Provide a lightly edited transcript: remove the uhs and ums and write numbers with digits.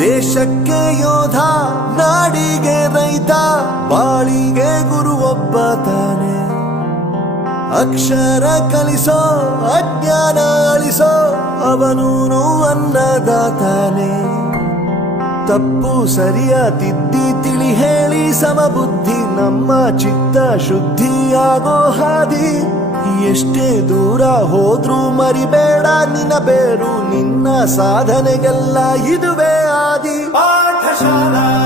ದೇಶಕ್ಕೆ ಯೋಧ, ನಾಡಿಗೆ ರೈತ, ಬಾಳಿಗೆ ಗುರು ಒಬ್ಬ ತಾನೆ. ಅಕ್ಷರ ಕಲಿಸೋ, ಅಜ್ಞಾನ ಅಳಿಸೋ, ಅವನೂನು ಅನ್ನದಾತಾನೆ. ತಪ್ಪು ಸರಿಯ ತಿದ್ದಿ ತಿಳಿ ಹೇಳಿ ಸಮಬುದ್ಧಿ, ನಮ್ಮ ಚಿತ್ತ ಶುದ್ಧಿಯಾಗೋ ಹಾದಿ. ಎಷ್ಟೇ ದೂರ ಹೋದ್ರೂ ಮರಿಬೇಡ ನಿನ್ನ ಬೇರು, ನಿನ್ನ ಸಾಧನೆಗೆಲ್ಲ ಇದುವೇ ಆದಿ. ಪಾಠಶಾಲಾ